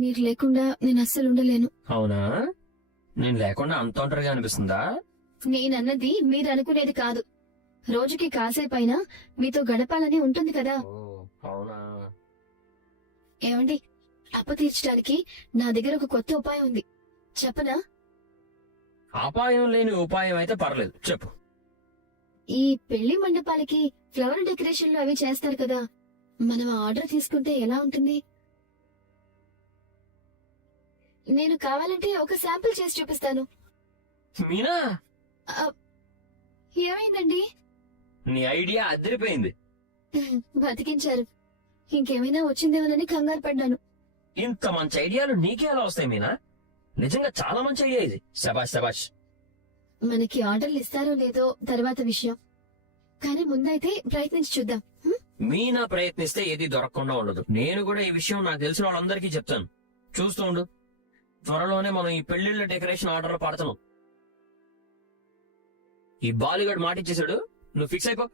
మీరు లేకుండా నేను అస్సలు ఉండలేను. అవునా? నేను లేకుండా అంత ఒంటరిగా అనిపిస్తుందా? నేనన్నది మీరు అనుకునేది కాదు. రోజుకి కాసేపైనా మీతో గడపాలని ఉంటుంది కదా. అవునా? ఏమండి, అప్పు తీర్చడానికి నా దగ్గర ఒక కొత్త ఉపాయం ఉంది, చెప్పనా? అపాయం లేని ఉపాయం అయితే పర్లేదు, చెప్పు. ఈ పెళ్లి మండపాలకి ఫ్లవర్ డెకరేషన్లు అవి చేస్తారు కదా, మనం ఆర్డర్ తీసుకుంటే ఎలా ఉంటుంది? నేను కావాలంటే ఒక శాంపిల్ చేసి చూపిస్తాను. మీనా, ఏమైందండి? నీ ఐడియా అదిరిపోయింది. బతికించారు. ఇంకేమైనా వచ్చిందేమోనని కంగారు పడ్డాను. ఇంత మంచి ఐడియాలు నీకే ఎలా వస్తాయి మీనా? నిజంగా చాలా మంచి ఐడియా ఇది. శబాష్ శబాష్. మనకి ఆర్డర్లు ఇస్తారో లేదో తర్వాత విషయం, కానీ ముందైతే ప్రయత్నించి చూద్దాం. మీనా ప్రయత్నిస్తే ఏది దొరకకుండా ఉండదు. నేను కూడా ఈ విషయం నాకు తెలిసిన వాళ్ళందరికీ చెప్తాను. చూస్తూ ఉండు, త్వరలోనే మనం ఈ పెళ్లిళ్ళ డెకరేషన్ ఆర్డర్లు పడతాం. ఈ బాలిగడ్ మాటిచ్చేశాడు, నువ్వు ఫిక్స్ అయిపో.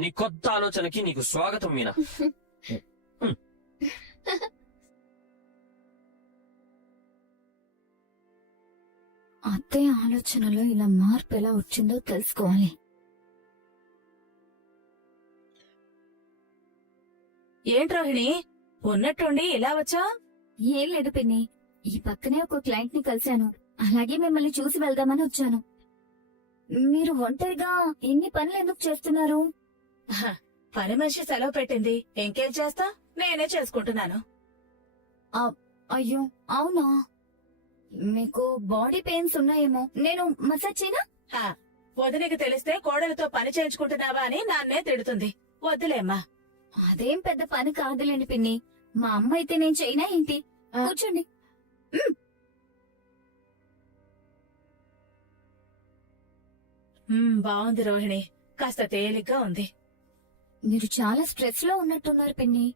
నీ కొత్త ఆలోచనకి నీకు స్వాగతం మీనా. అత్తయ్య ఆలోచనలో ఇలా మార్పు ఎలా వచ్చిందో తెలుసుకోవాలి. ఏంటి రోహిణి, ఉన్నట్టుండి ఇలా వచ్చా? ఏం లేదు పిన్ని, ఈ పక్కనే ఒక క్లయింట్ ని కలిశాను, అలాగే మిమ్మల్ని చూసి వెళ్దామని వచ్చాను. మీరు ఒంటరిగా ఎన్ని పనులు ఎందుకు చేస్తున్నారు? పని మనిషి సెలవు పెట్టింది, ఇంకేం చేస్తా, నేనే చేసుకుంటున్నాను. అయ్యో అవునా? మీకు బాడీ పెయిన్స్ ఉన్నాయేమో, నేను మసాజ్ చేయనా? వదినకి తెలిస్తే కోడలితో పని చేయించుకుంటున్నావా అని నాన్నే తిడుతుంది. వద్దులేమ్మా. అదేం పెద్ద పని కాదులేండి పిన్ని, మా అమ్మ అయితే నేను చేయనా ఏంటి? కూర్చోండి. బాగుంది రోహిణి, కాస్త తేలిగ్గా ఉంది. మీరు చాలా స్ట్రెస్ లో ఉన్నట్టున్నారు పిన్ని.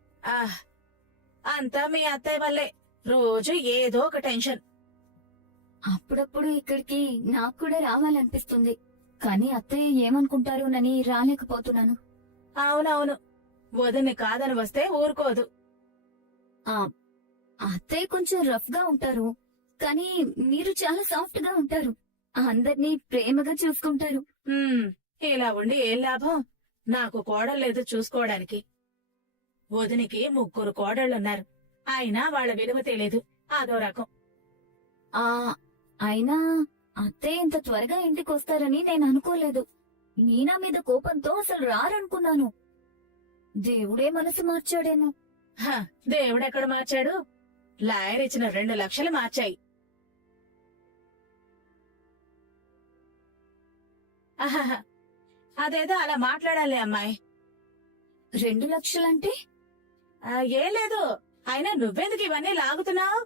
అంతా మీ అత్తయ్య వల్లే, రోజు ఏదో ఒక టెన్షన్. అప్పుడప్పుడు ఇక్కడికి నాకు కూడా రావాలనిపిస్తుంది, కానీ అత్తయ్య ఏమనుకుంటారోనని రాలేకపోతున్నాను. అవునవును, వదిన్ని కాదని వస్తే ఊరుకోదు. అత్తయ్య కొంచెం రఫ్ గా ఉంటారు, కానీ మీరు చాలా సాఫ్ట్ గా ఉంటారు, అందర్నీ ప్రేమగా చూసుకుంటారు. ఇలా ఉండి ఏం లాభం? నాకు కోడళ్లేదు చూసుకోవడానికి. వదినికి 3 కోడళ్లున్నారు, అయినా వాళ్ళ విలువ తెలియదు, అదో రకం. అయినా అత్తయ్య ఇంత త్వరగా ఇంటికి వస్తారని నేను అనుకోలేదు. మీనా మీద కోపంతో అసలు రారనుకున్నాను. దేవుడే మనసు మార్చాడేమో. దేవుడెక్కడ మార్చాడు? లాయర్ ఇచ్చిన 2 లక్షలు మార్చాయి. అదేదో అలా మాట్లాడాలి అమ్మాయి. 2 లక్షలంటే? ఏం లేదు, అయినా నువ్వెందుకు ఇవన్నీ లాగుతున్నావు?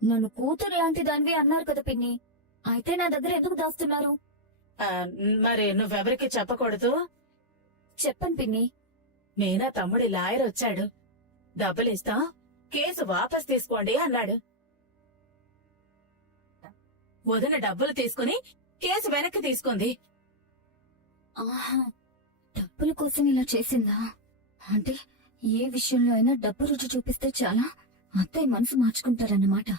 నన్ను కూతురు లాంటి దానివి అన్నారు కదా పిన్ని, అయితే నా దగ్గర ఎందుకు దాస్తున్నారు? మరి నువ్వెవరికి చెప్పకూడదు. చెప్పను పిన్ని. మీనా తమ్ముడి లాయర్ వచ్చాడు, డబ్బులిస్తాం, కేసు వాపస్ తీసుకోండి అన్నాడు. వదిన డబ్బులు తీసుకుని కేసు వెనక్కి తీసుకుంది. డబ్బుల కోసం ఇలా చేసిందా? అంటే ఏ విషయంలో అయినా డబ్బు రుచి చూపిస్తే చాలా అత్తయ్య మనసు మార్చుకుంటారన్నమాట.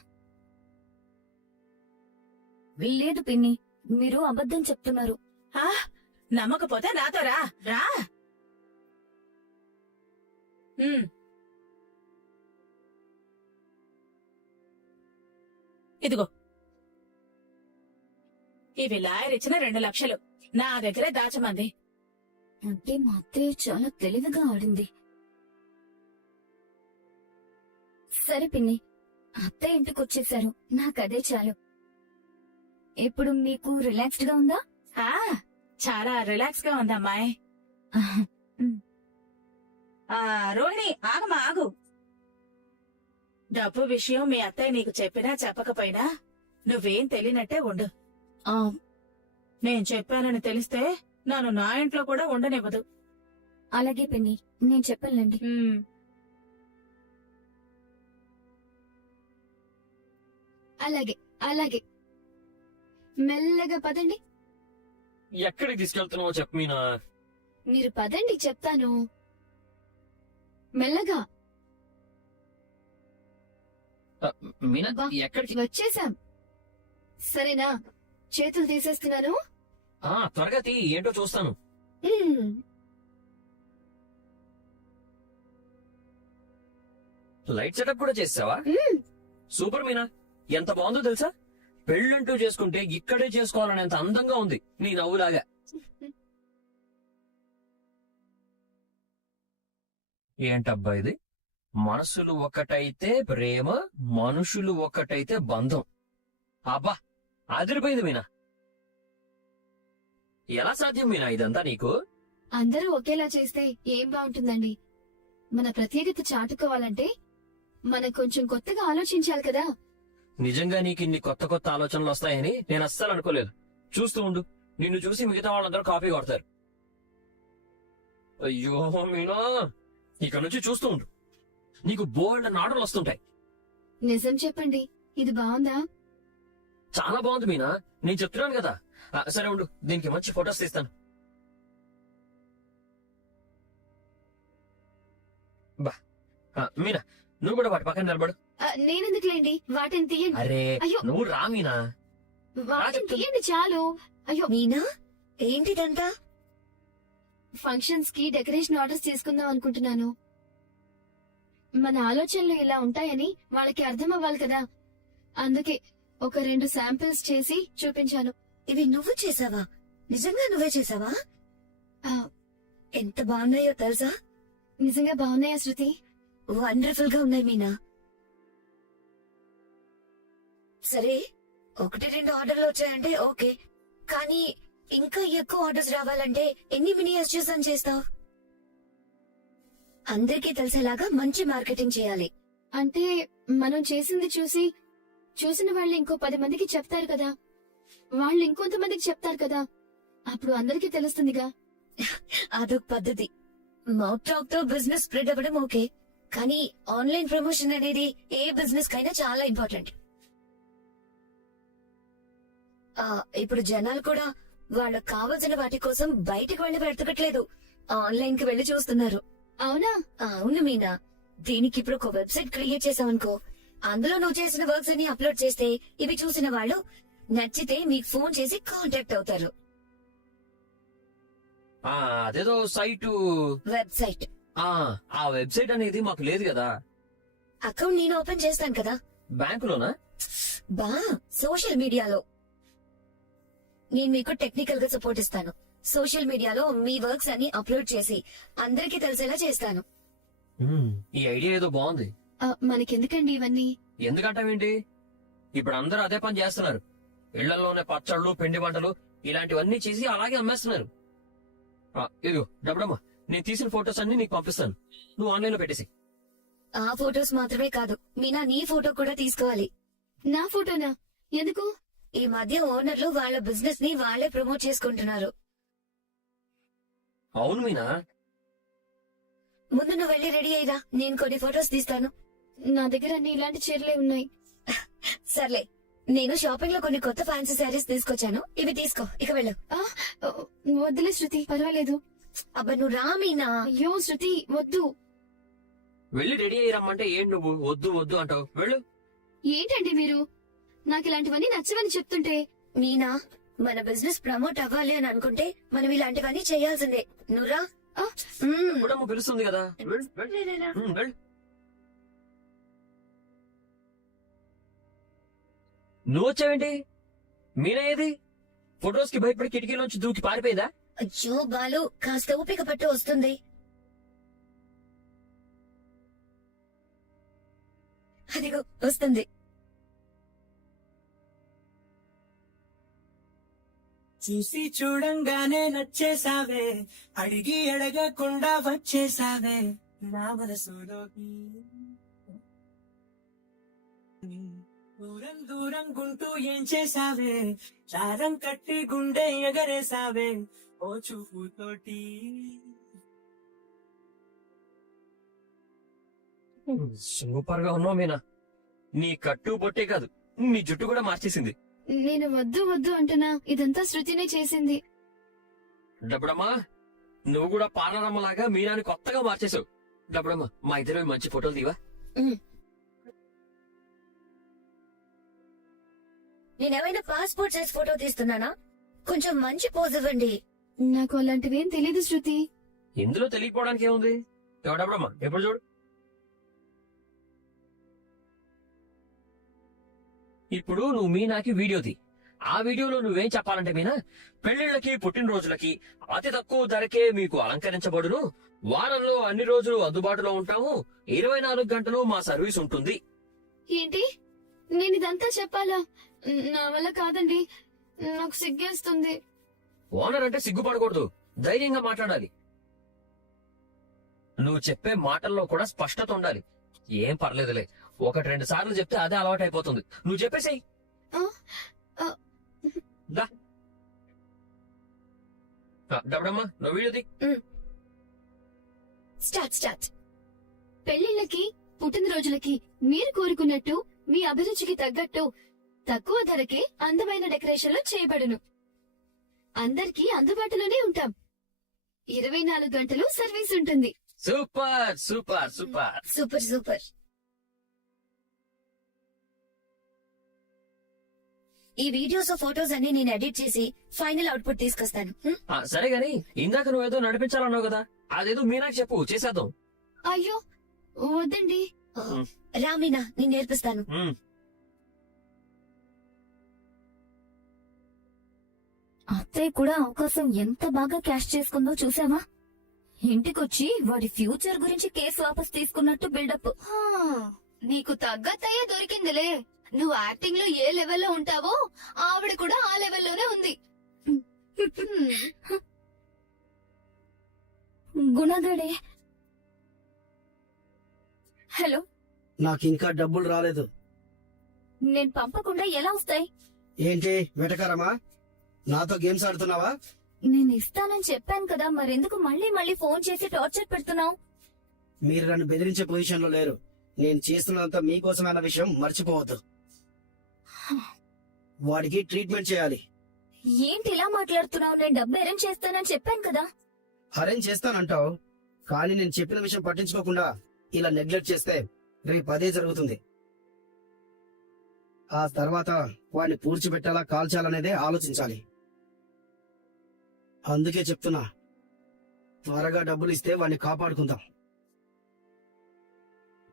లేదు పిన్ని, మీరు అబద్ధం చెప్తున్నారు. నమ్మకపోతే నాతో రా. ఇదిగో, ఇవి లాయర్ ఇచ్చిన 2 లక్షలు, నా దగ్గరే దాచమంది. అంటే మా అత్తయ్య చాలా తెలివిగా ఆడింది. సరే పిన్ని, అత్తయ్య ఇంటికి వచ్చేసారు, నాకదే చాలు. ఇప్పుడు మీకు రిలాక్స్డ్ గా ఉందా? చాలా రిలాక్స్ గా ఉందమ్మాయి. రోహిణి, ఆగు. డబ్బు విషయం మీ అత్తయ్య నీకు చెప్పినా చెప్పకపోయినా నువ్వేం తెలియనట్టే ఉండు. నేను చెప్పానని తెలిస్తే నన్ను నా ఇంట్లో కూడా ఉండనివ్వదు. అలాగే పిన్ని, నేను చెప్పాలండి. అలాగే మెల్లగా పదండి. ఎక్కడికి తీసుకెళ్తున్నావో చెప్పు మీనా. మీరు పదండి, చెప్తాను. మెల్లగా. మీనా బా. ఎక్కడికి వచ్చేసాం. సరేనా, చేతులు తీసేస్తున్నాను. త్వరగా తీ, ఏంటో చూస్తాను. మ్మ్. లైట్ సెటప్ కూడా చేసావా? మ్మ్. సూపర్ మీనా, ఎంత బాగుందో తెలుసా? పెళ్ళంటూ చేసుకుంటే ఇక్కడే చేసుకోవాలనేంత అందంగా ఉంది నీ నవ్వులాగా. ఏంటబ్బా ఇది? మనసులు ఒకటైతే ప్రేమ, మనుషులు ఒకటైతే బంధం. అబ్బా, అదిరిపోయింది మీనా. ఎలా సాధ్యం మీనా ఇదంతా నీకు? అందరూ ఒకేలా చేస్తే ఏం బాగుంటుందండి. మన ప్రత్యేకత చాటుకోవాలంటే మనం కొంచెం కొత్తగా ఆలోచించాలి కదా. నిజంగా నీకు ఇన్ని కొత్త కొత్త ఆలోచనలు వస్తాయని నేను అస్సలు అనుకోలేదు. చూస్తూ ఉండు, నిన్ను చూసి మిగతా వాళ్ళందరూ కాపీ కొడతారు. అయ్యో మీనా, ఇక నుంచి చూస్తూ ఉండు, నీకు బోల్డ్ ఆర్డర్లు వస్తుంటాయి. నిజం చెప్పండి, ఇది బాగుందా? చాలా బాగుంది మీనా, నేను చెప్తున్నాను కదా. సరే ఉండు, దీనికి మంచి ఫొటోస్ తీస్తాను. బా, మీనా నువ్వు కూడా వాటి పక్కన నిలబడు. నేనెందుకులేండి, వాటిని తీయండి. అరే అయ్యో. నువ్వు రా మీనా. వాటిని చెప్తున్నా. తీయండి చాలు. అయ్యో, మీనా, ఏంటిదంతా? ఫంక్షన్స్ కి డెకరేషన్ ఆర్డర్స్ తీసుకుందాం అనుకుంటున్నాను. మన ఆలోచనలు ఇలా ఉంటాయని వాళ్ళకి అర్థం అవ్వాలి కదా. అందుకే ఒక 2 శాంపిల్స్ చేసి చూపించాను. ఇవి నువ్వు చేసావా? నిజంగా నువ్వే చేసావా? ఆ, ఎంత బాగున్నాయో తెలుసా? నిజంగా బాగున్నాయా శృతి? వండర్ఫుల్ గా ఉన్నాయి మీనా. సరే, 1-2 ఆర్డర్లు వచ్చాయంటే ఓకే, కానీ ఇంకా ఎక్కువ ఆర్డర్స్ రావాలంటే ఎన్ని మినియేచర్స్ అని చేస్తావు? అందరికీ తెలిసేలాగా మంచి మార్కెటింగ్ చేయాలి. అంటే మనం చేసింది చూసిన వాళ్ళు ఇంకో 10 మందికి చెప్తారు కదా, వాళ్ళు ఇంకొంతమందికి చెప్తారు కదా, అప్పుడు అందరికీ తెలుస్తుందిగా. అదొక పద్ధతి. మౌత్ టాక్ తో బిజినెస్ స్ప్రెడ్ అవ్వడం ఓకే, కానీ ఆన్లైన్ ప్రమోషన్ అనేది ఏ బిజినెస్ కైనా చాలా ఇంపార్టెంట్. ఇప్పుడు జనాలు కూడా వాళ్ళకు కావాల్సిన వాటి కోసం బయటకు వెళ్లి వెతకట్లేదు, ఆన్లైన్ కి వెళ్లి చూస్తున్నారు. అవునా? అవును మీనా, దీనికి ఇప్పుడు ఒక వెబ్సైట్ క్రియేట్ చేసావనుకో, అందులో నువ్వు చేసిన వర్క్స్ అన్ని అప్లోడ్ చేస్తే ఇవి చూసిన వాళ్ళు నచ్చితే మీకు ఫోన్ చేసి కాంటాక్ట్ అవుతారు. అదేదో సైటు. వెబ్సైట్. ఆ వెబ్సైట్ అనేది మాకు లేదు కదా. అకౌంట్ నేను ఓపెన్ చేస్తాను కదా. బ్యాంకులోనా? బా, సోషల్ మీడియాలో. నేను మీకు టెక్నికల్ గా సపోర్ట్ ఇస్తాను. సోషల్ మీడియాలో మీ వర్క్స్ అన్ని అప్లోడ్ చేసి అందరికీ తెలిసేలా చేస్తాను. ఈ ఐడియా ఏదో బాగుంది. మనకెందుకండి ఇవన్నీ? ఎందుకంటావేంటి? ఇప్పుడు అందరూ అదే పని చేస్తున్నారు. ఇళ్లలోనే పచ్చళ్ళు, పిండి వంటలు ఇలాంటివన్నీ చేసి అలాగే అమ్మేస్తున్నారు. ఇదిగో డబ్బడమ్మా, నేను తీసిన ఫొటోస్ అన్ని నీకు పంపిస్తాను, నువ్వు ఆన్లైన్ లో పెట్టేసి. ఆ ఫొటోస్ మాత్రమే కాదు మీనా, నీ ఫోటో కూడా తీసుకోవాలి. నా ఫోటోనా? ఎందుకు? ఈ మధ్య ఓనర్లు వాళ్ళ బిజినెస్ ని వాళ్లే ప్రమోట్ చేసుకుంటున్నారు. అవును మీనా. ముందు నువ్వు వెళ్ళి రెడీ అయ్యిరా, నేను కొన్ని ఫొటోస్ తీస్తాను. నా దగ్గర అన్ని ఇలాంటి చీరలే ఉన్నాయి. సర్లే, నేను షాపింగ్ లో కొన్ని కొత్త ఫ్యాన్సీ శారీస్ తీసుకొచ్చాను, ఇవి తీసుకో, ఇక వెళ్ళు. వద్దులే శృతి, పర్వాలేదు. అబ్బా నువ్వు రా మీనా. అయ్యో శృతి, వద్దు. వెళ్ళి రెడీ అయ్యి రమ్మంటే ఏంటి నువ్వు వద్దు వద్దు అంటావు? వెళ్ళు. ఏంటండి మీరు, నాకు ఇలాంటివన్నీ నచ్చవని చెప్తుంటే. మీనా, మన బిజినెస్ ప్రమోట్ అవ్వాలి అని అనుకుంటే మనం ఇలాంటివన్నీ చేయాల్సిందే. నువ్వురా. డబ్బడమ్మ పిలుస్తుంది కదా. వెళ్ళు, వెళ్ళు. వెళ్ళు. నువ్వు వచ్చావేంటి? మీనా ఏది? ఫొటోస్ కి భయపడి కిటికీలోంచి దూకి పారిపోయిందా? అయ్యో బాలు, కాస్త ఓపిక పట్టు, వస్తుంది. అదిగో వస్తుంది. చూసి చూడంగానే నచ్చేసావే, అడిగి అడగకుండా వచ్చేసావే నా మనసులోకి. దూరం దూరం గుంటూ ఏం చేసావే, చారం కట్టి గుండె ఎగరేసావే ఓ చూపుతోటి. సూపర్ గా ఉన్నావు మీనా. నీ కట్టు బొట్టే కాదు, నీ జుట్టు కూడా మార్చేసింది. నేను వద్దు వద్దు అంటున్నా, ఇదంతా శృతినే చేసింది. డబ్బడమ్మా, నువ్వు కూడా పార్లరమ్మలాగా మీనాని కొత్తగా మార్చేసావు. డబ్బడమ్మా, మా ఇద్దరు మంచి ఫోటోలు తీవా? నేనేమైనా పాస్పోర్ట్ సైజ్ ఫోటో తీస్తున్నానా? కొంచెం మంచి పోజ్ ఇవ్వండి. నాకు అలాంటివేం తెలీదు శృతి. ఇందులో తెలియకపోవడానికి ఏముంది? ఎవడమ్మా ఎప్పుడు చూడు. ఇప్పుడు నువ్వు మీనాకి వీడియో తీ. ఆ వీడియోలో నువ్వేం చెప్పాలంటే మీనా, పెళ్లిళ్ళకి పుట్టినరోజులకి అతి తక్కువ ధరకే మీకు అలంకరించబడును, వారంలో అన్ని రోజులు అందుబాటులో ఉంటాము, 24 గంటలు మా సర్వీస్ ఉంటుంది. ఏంటి, నేను ఇదంతా చెప్పాలా? నా వల్ల కాదండి, నాకు సిగ్గేస్తుంది. ఓనర్ అంటే సిగ్గుపడకూడదు, ధైర్యంగా మాట్లాడాలి. నువ్వు చెప్పే మాటల్లో కూడా స్పష్టత ఉండాలి. ఏం పర్లేదులే, 1-2 సార్లు చెప్తే అదే అలవాటైపోతుంది. నువ్వు చెప్పేసేయ్. ఆ, ఆ. దా. డబ్బడమ్మా నువ్వు వీడియో తీ. స్టార్ట్. పెళ్లిళ్ళకి పుట్టినరోజులకి మీరు కోరుకున్నట్టు మీ అభిరుచికి తగ్గట్టు తక్కువ ధరకే అందమైన డెకరేషన్లు చేయబడును. అందరికీ అందుబాటులోనే ఉంటాం. 24 గంటలు సర్వీస్ ఉంటుంది. Super super super. సూపర్. ఈ వీడియోస్ ఫోటోస్ అన్ని నేను ఎడిట్ చేసి ఫైనల్ అవుట్పుట్ తీసుకొస్తాను. సరే గాని ఇందాక నువ్వేదో నడిపించాలన్నావు కదా, అదేదో మీనాకి చెప్పు, చేసేద్దాం. అయ్యో వద్దండి. రామీనా, నేను నేర్పిస్తాను. అత్తయ్య కూడా అవకాశం ఎంత బాగా క్యాష్ చేసుకుందో చూసావా? ఇంటికొచ్చి వాడి ఫ్యూచర్ గురించి కేసు వాపస్ తీసుకున్నట్టు బిల్డప్. నీకు తగ్గత్తయ్యే దొరికిందిలే. నువ్వు యాక్టింగ్ లో ఏ లెవెల్లో ఉంటావో ఆవిడ కూడా ఆ లెవెల్లోనే ఉంది. గుణగడే. హలో, నాకు ఇంకా డబ్బులు రాలేదు. నేను పంపకుండా ఎలా వస్తాయి? ఏంటి వెటకారమా? నాతో గేమ్స్ ఆడుతున్నావా? నేను ఇస్తానని చెప్పాను కదా, మరెందుకు మళ్ళీ మళ్ళీ ఫోన్ చేసి టార్చర్ పెడుతున్నావు? మీరు నన్ను బెదిరించే పొజిషన్ లో లేరు. నేను చేస్తున్నంత మీకోసమైన విషయం మర్చిపోవద్దు. వాడికి ట్రీట్మెంట్ చేయాలి. ఏంటి ఇలా మాట్లాడుతున్నావు? నేను డబ్బు అరేంజ్ చేస్తానని చెప్పాను కదా. అరేంజ్ చేస్తానంటావు, కానీ నేను చెప్పిన విషయం పట్టించుకోకుండా ఇలా నెగ్లెక్ట్ చేస్తే రేపు అదే జరుగుతుంది. ఆ తర్వాత వాడిని పూడ్చిపెట్టాలా కాల్చాలనేదే ఆలోచించాలి. అందుకే చెప్తున్నా, త్వరగా డబ్బులు ఇస్తే వాడిని కాపాడుకుందాం.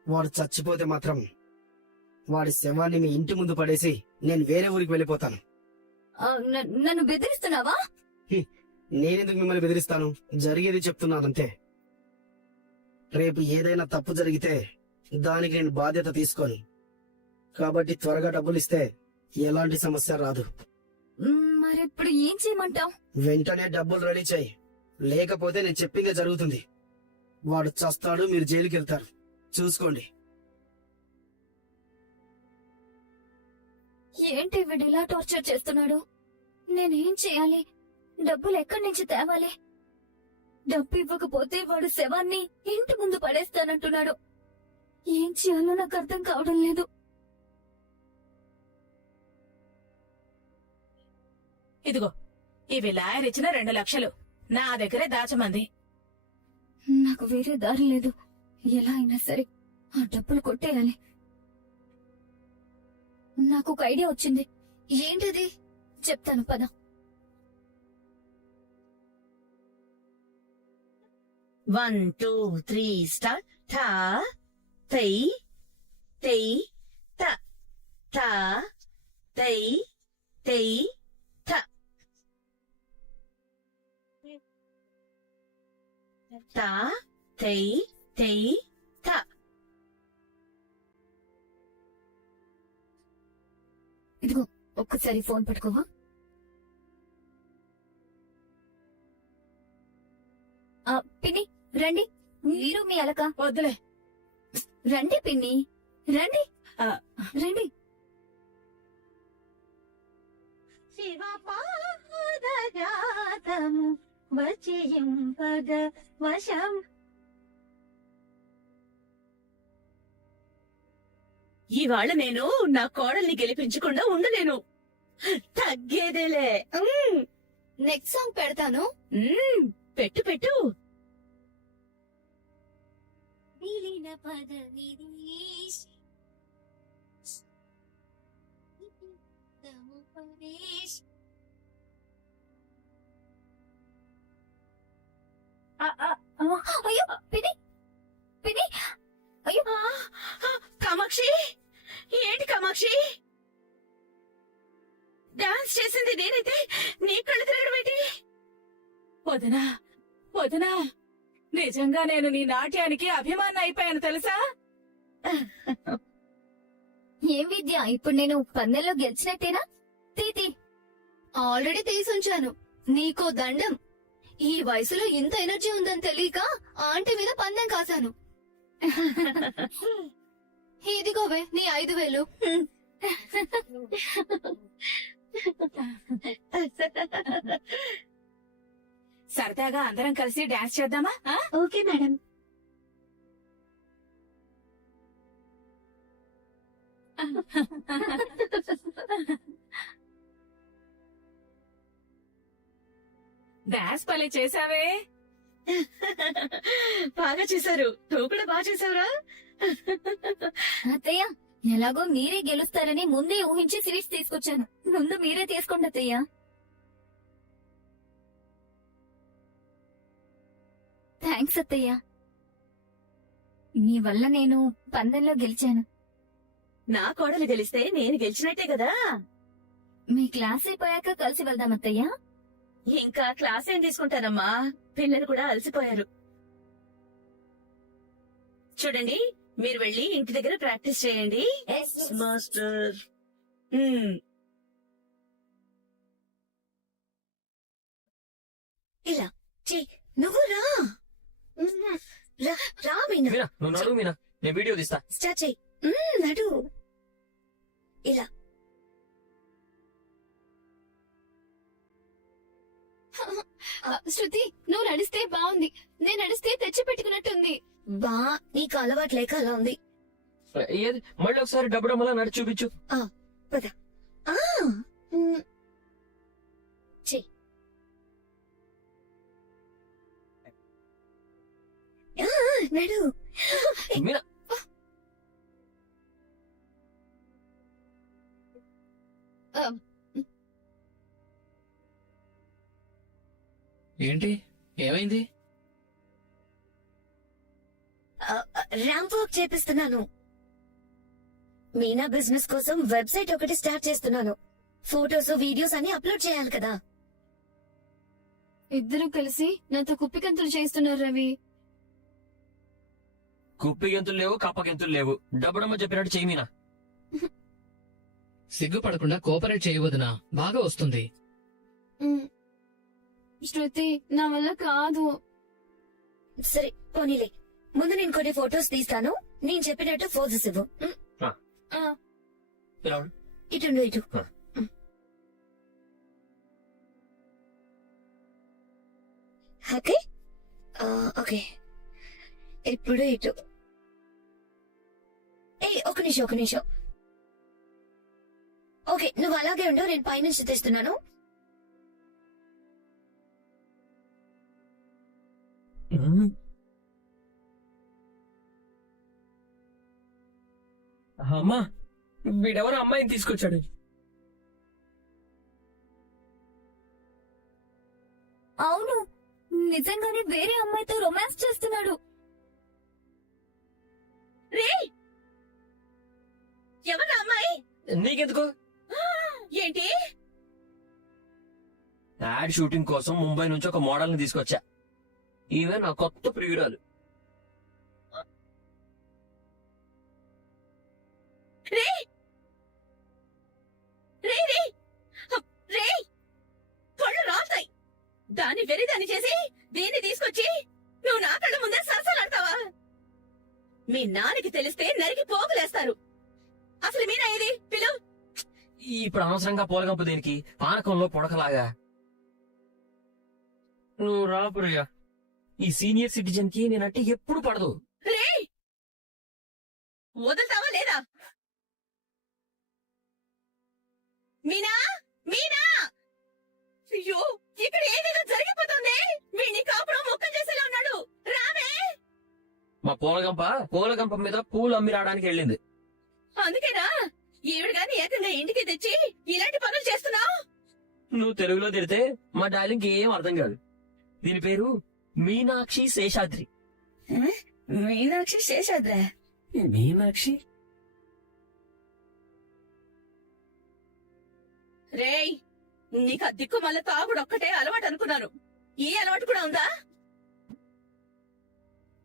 వాడు చచ్చిపోతే మాత్రం వాడి శవాన్ని మీ ఇంటి ముందు పడేసి నేను వేరే ఊరికి వెళ్ళిపోతాను. నన్ను బెదిరిస్తున్నావా? నేనెందుకు మిమ్మల్ని బెదిరిస్తాను? జరిగేది చెప్తున్నానంతే. రేపు ఏదైనా తప్పు జరిగితే దానికి నేను బాధ్యత తీసుకోను. కాబట్టి త్వరగా డబ్బులు ఇస్తే ఎలాంటి సమస్య రాదు. మరిప్పుడు ఏం చేయమంటావు? వెంటనే డబ్బులు రెడీ చేయి, లేకపోతే నేను చెప్పిందే జరుగుతుంది. వాడు చస్తాడు, మీరు జైలుకి వెళ్తారు. చూసుకోండి. ఏంటి వీడు ఇలా టార్చర్ చేస్తున్నాడు? నేనేం చేయాలి? డబ్బులు ఎక్కడి నుంచి తేవాలి? డబ్బు ఇవ్వకపోతే వాడు శవాన్ని ఇంటి ముందు పడేస్తానంటున్నాడు. ఏం చేయాలో నాకు అర్థం కావడం లేదు. ఇదిగో, ఇవి లాయర్ ఇచ్చిన 2 లక్షలు నా దగ్గరే దాచమంది. నాకు వేరే దారి లేదు. ఎలా అయినా సరే ఆ డబ్బులు కొట్టేయాలి. నాకు ఒక ఐడియా వచ్చింది. ఏంటది? చెప్తాను పద. One, two, three, start. Ta, tei, tei, ta, ta, tei, tei, ta. Ta, tei, tei, ta. ఇదిగో ఒక్కసారి ఫోన్ పట్టుకోవా? పిన్ని రండి. మీరు మీ అలక వద్దులే. రండి పిన్ని, రండి. ఆ. రండి. శివపాదజాతము వచయింపగ వశం. ఇవాళ నేను నా కోడల్ని గెలిపించకుండా ఉండలేను. తగ్గేదేలే. నెక్స్ట్ సాంగ్ పెడతాను. పెట్టు పెట్టు. విలీన పద విదేశి. పిని పిని అయ్యో కామాక్షి, ఏంటి కామాక్షి? డాన్స్ చేసింది నేనైతే నీ కళ్ళు తిరగడం ఏంటి? వదనా వదనా, నిజంగా నేను నీ నాట్యానికి అభిమానం అయిపోయాను తెలుసా? ఏం విద్య, ఇప్పుడు నేను పందెంలో గెలిచినట్టేనా? తీతి ఆల్రెడీ తీసుంచాను. నీకో దండం. ఈ వయసులో ఇంత ఎనర్జీ ఉందని తెలియక ఆంటీ మీద పందెం కాశాను. ఇదిగోవే నీ 5,000. సరదాగా అందరం కలిసి డాన్స్ చేద్దామా? ఆ? Okay madam. డాన్స్ పలే చేసావే. బాగా చేశారు. నువ్వు కూడా బాగా చేసావురా. అత్తయ్య, ఎలాగో మీరే గెలుస్తారని ముందే ఊహించి స్వీట్స్ తీసుకొచ్చాను. ముందు మీరే తీసుకోండి అత్తయ్య. థ్యాంక్స్ అత్తయ్య, మీ వల్ల నేను పందెంలో గెలిచాను. నా కోడలు గెలిస్తే నేను గెలిచినట్టే కదా. మీ క్లాస్ అయిపోయాక కలిసి వెళ్దాం అత్తయ్య. ఇంకా క్లాస్ ఏం తీసుకుంటానమ్మా, పిల్లలు కూడా అలసిపోయారు. చూడండి, మీరు వెళ్ళి ఇంటి దగ్గర ప్రాక్టీస్ చేయండి. మాస్టర్. ఇలా నువ్వు రా రా మీనా. మీనా, నువ్వు నడు మీనా, నేను వీడియో తీస్తా. స్టార్ట్ చెయ్యి. నడు. ఇలా శృతి, నువ్వు నడిస్తే బాగుంది. నేను నడిస్తే తెచ్చి పెట్టుకున్నట్టుంది. బా, నీకు అలవాటు లేక అలా ఉంది. ఏది మళ్ళీ ఒకసారి డబ్బుడమ్మలా నడిచి చూపించు. పద. చెయ్యి. నడు. మీనా, ఏంటి ఏమైంది? ర్యాంప్ వర్క్ చేపిస్తున్నాను. మీనా బిజినెస్ కోసం వెబ్సైట్ ఒకటి స్టార్ట్ చేస్తున్నాను. ఫోటోస్, వీడియోస్ అన్ని అప్లోడ్ చేయాలి కదా. ఇద్దరు కలిసి నాతో కుప్పికంతులు చేస్తున్నారు రవి. కుప్పి గెంతులు లేవు, కప్ప గెంతులు లేవు. డబ్బుడమ్మ చెప్పినట్టు చెయ్యి మీనా. సిగ్గుపడకుండా కోఆపరేట్ చేయవద్దునా, బాగా వస్తుంది. శృతి, నా వల్ల కాదు. సరే పోనీలే, ముందు నేను కొన్ని ఫోటోస్ తీస్తాను. నేను చెప్పినట్టు ఫోజెస్ ఇవ్వు. ఇలా ఉండు. ఇటు. ఓకే ఓకే, ఇప్పుడు ఇటు. ఒక నిమిషం. ఓకే, నువ్వు అలాగే ఉండు, నేను పైనుంచి తెస్తున్నాను. అమ్మా, వీడెవరో అమ్మాయిని తీసుకొచ్చాడు. అవును, నిజంగానే వేరే అమ్మాయితో రొమాన్స్ చేస్తున్నాడు. రే, ఎవరు అమ్మాయి? నీకెందుకు? ఏంటి? యాడ్ షూటింగ్ కోసం ముంబై నుంచి ఒక మోడల్ ని తీసుకొచ్చా. ఈవెన్ నా కొత్త ప్రియురాలు. రే రే రే రే, కళ్ళు రాస్తాయి. దాన్ని వెరిదాన్ని చేసి దీన్ని తీసుకొచ్చి నువ్వు నా కళ్ళ ముందే సరసలాడతావా? మీ నాన్నకి తెలిస్తే నరికి పోగులేస్తారు. అసలు మీనా ఏది పిలు. ఇప్పుడు అనవసరంగా పోలగంపు దేనికి, పానకంలో పొడకలాగా. నువ్వు రా ప్రియా. ఈ సీనియర్ సిటిజన్ కి నేనంటే ఎప్పుడు పడదు. రే, వదులుతావా లేదా? మీనా, మీనా! అయ్యో, ఇక్కడ ఏదేదో జరిగిపోతుంది. వీడిని కాపురం మొక్క చేసేలా ఉన్నాడు. రామే. మా పూలగంప మీద పూలు అమ్మి రావడానికి వెళ్ళింది. అందుకేనా ఈవిడ గాని ఏకంగా ఇంటికి తెచ్చి ఇలాంటి పనులు చేస్తున్నావు? నువ్వు తెలుగులో తిడితే మా డార్లింగ్ ఏం అర్థం కాదు. దీని పేరు మీనాక్షి శేషాద్రి. మీనాక్షి శేషాద్రా. మీనాక్షి రేయ్, నీకు ఆ దిక్కు మళ్ళీ తాగుడు ఒక్కటే అలవాటు అనుకున్నాను. ఈ అలవాటు కూడా ఉందా?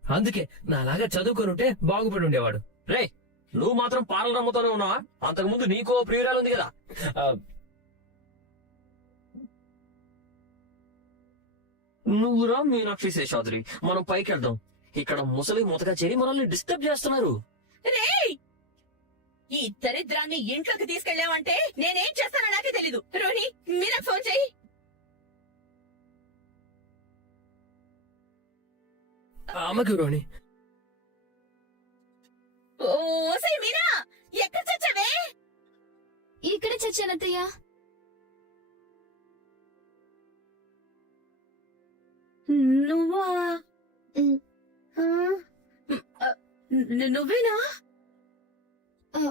అందుకే నాలాగా చదువుకొని ఉంటే బాగుపడి ఉండేవాడు. రే, నువ్వు మాత్రం పాలలు నమ్ముతూనే ఉన్నావా? అంతకుముందు నీకో ప్రియురాలు ఉంది కదా. నువ్వురా మీనాక్షి శేషాద్రి, మనం పైకి వెళ్దాం. ఇక్కడ ముసలి మూతగా చేరి మనల్ని డిస్టర్బ్ చేస్తున్నారు. రేయ్, ఈ దరిద్రాన్ని ఇంట్లోకి తీసుకెళ్ళావంటే నేనేం చేస్తానో నాకే తెలీదు. రోహిణి, మీరా ఫోన్ చెయ్యి. అమ్మకి రోణి. ఓసై మీరా, ఎక్కడ చచ్చావే? ఇక్కడ చచ్చానత్తయ్య. నువ్వా? ఉమ్. నువ్వేనా? ఆ.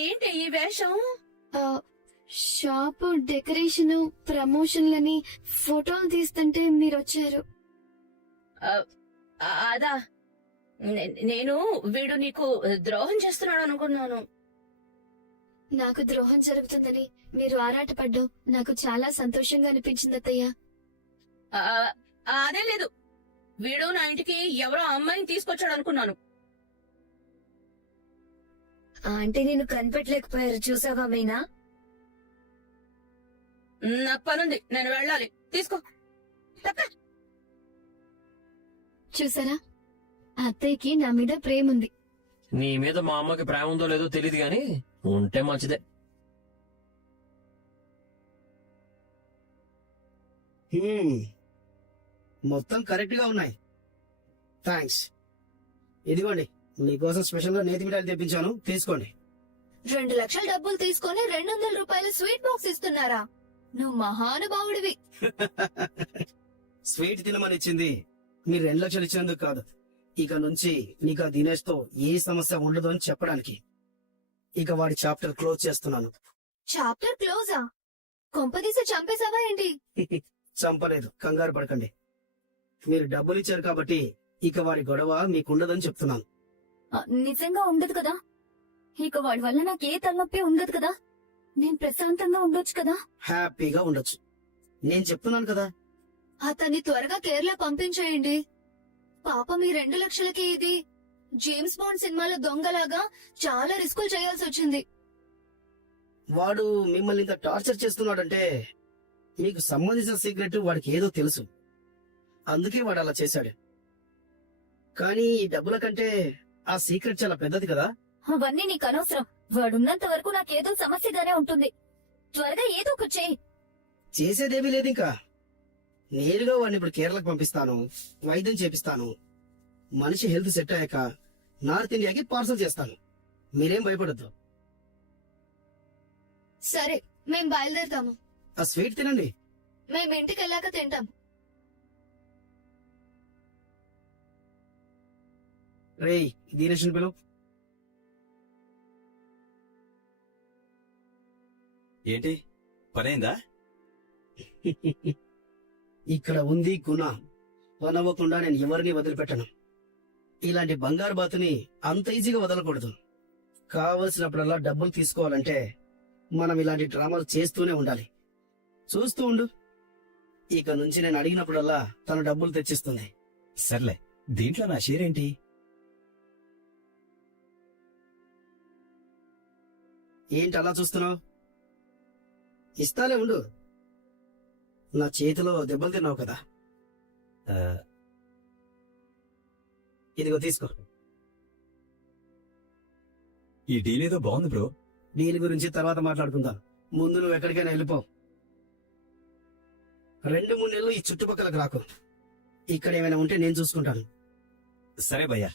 ఏంటి ఈ వేషం? షాపు డెకరేషన్ ప్రమోషన్లని ఫోటోలు తీస్తుంటే మీరు వచ్చారు. అదా, నేను వీడు నీకు ద్రోహం చేస్తున్నాడు అనుకున్నాను. నాకు ద్రోహం జరుగుతుందని మీరు ఆరాటపడ్డం నాకు చాలా సంతోషంగా అనిపించింది అత్తయ్య. అదే లేదు, వీడు నా ఇంటికి ఎవరో అమ్మాయిని తీసుకొచ్చాడు అనుకున్నాను. అంటే నేను కనిపెట్టలేకపోయారు, చూసావా మీనా? నా పనుంది, నేను వెళ్ళాలి. తీసుకో. తప్ప. చూసారా, అత్తయ్యకి నా మీద ప్రేమ ఉంది. నీ మీద మా అమ్మకి ప్రేమ ఉందో లేదో తెలియదు గాని ఉంటే మంచిదే. మొత్తం కరెక్ట్ గా ఉన్నాయి. థ్యాంక్స్. ఇదిగోండి, మీకోసం స్పెషల్ గా నేతి మిఠాయిలు తెప్పించాను, తీసుకోండి. 2 లక్షల డబ్బులు తీసుకొని 200 రూపాయల స్వీట్ బాక్స్ ఇస్తున్నారా? నువ్వు మహానుభావుడివి. స్వీట్ తినమని ఇచ్చింది మీరు 2 లక్షలు ఇచ్చినందుకు కాదు. ఇక నుంచి నీకు ఆ దినేష్ తో ఏ సమస్య ఉండదు అని చెప్పడానికి. ఇక వాడి చాప్టర్ క్లోజ్ చేస్తున్నాను. చాప్టర్ క్లోజా? కొంపదీసి చంపేశావా ఏంటి? చంపలేదు, కంగారు పడకండి. మీరు డబ్బులు ఇచ్చారు కాబట్టి ఇక వాడి గొడవ మీకుండదని చెప్తున్నాను. నిజంగా ఉండదు కదా? ఇక వాడి వల్ల నాకు ఏ తలనొప్పి ఉండదు కదా? నేను ప్రశాంతంగా ఉండొచ్చు కదా? హ్యాపీగా ఉండొచ్చు. నేను చెప్తున్నాను కదా. అతన్ని త్వరగా కేరళ పంపించేయండి. పాపం ఈ 2 లక్షలకి ఇది జేమ్స్ బాండ్ సినిమాలో దొంగలాగా చాలా రిస్కులు చేయాల్సి వచ్చింది. వాడు మిమ్మల్ని ఇంత టార్చర్ చేస్తున్నాడంటే మీకు సంబంధించిన సీక్రెట్ వాడికి ఏదో తెలుసు. అందుకే వాడు అలా చేశాడు. కానీ ఈ డబ్బుల కంటే ఆ సీక్రెట్ చాలా పెద్దది కదా. అవన్నీ నీకు అనవసరం. వాడున్నంత వరకు నాకేదో సమస్యగానే ఉంటుంది. త్వరగా ఏదో ఒకటి చెయ్యి. చేసేదేమీ లేదు ఇంకా. నేరుగా వాడిని ఇప్పుడు కేరళకు పంపిస్తాను, వైద్యం చేపిస్తాను. మనిషి హెల్త్ సెట్ అయ్యాక నార్త్ ఇండియాకి పార్సల్ చేస్తాను. మీరేం భయపడద్దు. సరే, మేం బయలుదేరుతాము. ఆ స్వీట్ తినండి. మేము ఇంటికి వెళ్ళాక తింటాం. రేయ్, దీనేష్ని పిలువు. ఏంటి పనైందా? ఇక్కడ ఉంది గుణ. పనవ్వకుండా నేను ఎవరిని వదిలిపెట్టను. ఇలాంటి బంగారు బాతుని అంత ఈజీగా వదలకూడదు. కావలసినప్పుడల్లా డబ్బులు తీసుకోవాలంటే మనం ఇలాంటి డ్రామాలు చేస్తూనే ఉండాలి. చూస్తూ ఉండు. ఇక నుంచి నేను అడిగినప్పుడల్లా తన డబ్బులు తెచ్చిస్తుంది. సర్లే, దీంట్లో నా షేర్ ఏంటి? ఏంటి అలా చూస్తున్నావు? ఇస్తాలే, ఉండు. నా చేతిలో దెబ్బలు తిన్నావు కదా, ఆ, ఇదిగో తీసుకో. ఈ డీల్ ఏదో బాగుంది బ్రో. దీని గురించి తర్వాత మాట్లాడుకుందాం. ముందు నువ్వు ఎక్కడికైనా వెళ్ళిపో. 2-3 నెలలు ఈ చుట్టుపక్కలకు రాకు. ఇక్కడ ఏమైనా ఉంటే నేను చూసుకుంటాను. సరే భయ్యా,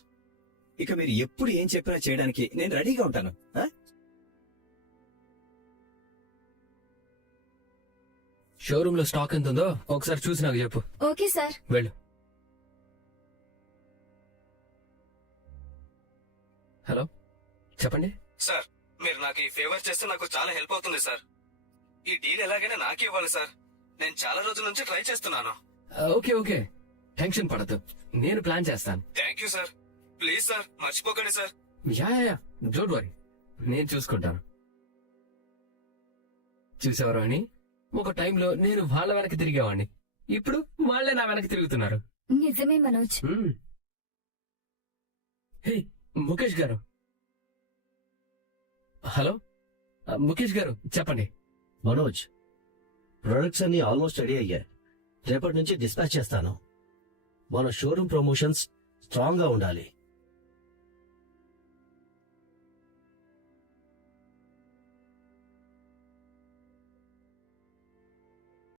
ఇక మీరు ఎప్పుడు ఏం చెప్పినా చేయడానికి నేను రెడీగా ఉంటాను. ఆ? షోరూమ్ లో స్టాక్ ఎంత ఉందో ఒకసారి చూసి నాకు చెప్పు. Okay sir. వెళ్ళు. హలో, చెప్పండి. సార్, మీరు నాకు ఈ ఫేవర్ చేస్తే నాకు చాలా హెల్ప్ అవుతుంది సార్. ఈ డీల్ ఎలాగైనా నాకే ఇవ్వాలి సార్. నేను చాలా రోజుల నుంచి ట్రై చేస్తున్నాను. ఓకే ఓకే, టెన్షన్ పడద్దు, నేను ప్లాన్ చేస్తాను. Thank you sir. Please sir మర్చిపోకండి సార్. యా డోంట్ వరీ, నేను చూసుకుంటాను. చూసేవారు అని ఒక టైంలో నేను వాళ్ళ వెనక్కి తిరిగేవాడిని, ఇప్పుడు వాళ్ళే నా వెనక్కి తిరుగుతున్నారు. నిజమే మనోజ్. హే ముఖేష్ గారు. హలో ముఖేష్ గారు, చెప్పండి. మనోజ్, ప్రొడక్ట్స్ అన్ని ఆల్మోస్ట్ రెడీ అయ్యాయి. రేపటి నుంచి డిస్పాచ్ చేస్తాను. మన షోరూమ్ ప్రమోషన్స్ స్ట్రాంగ్ గా ఉండాలి.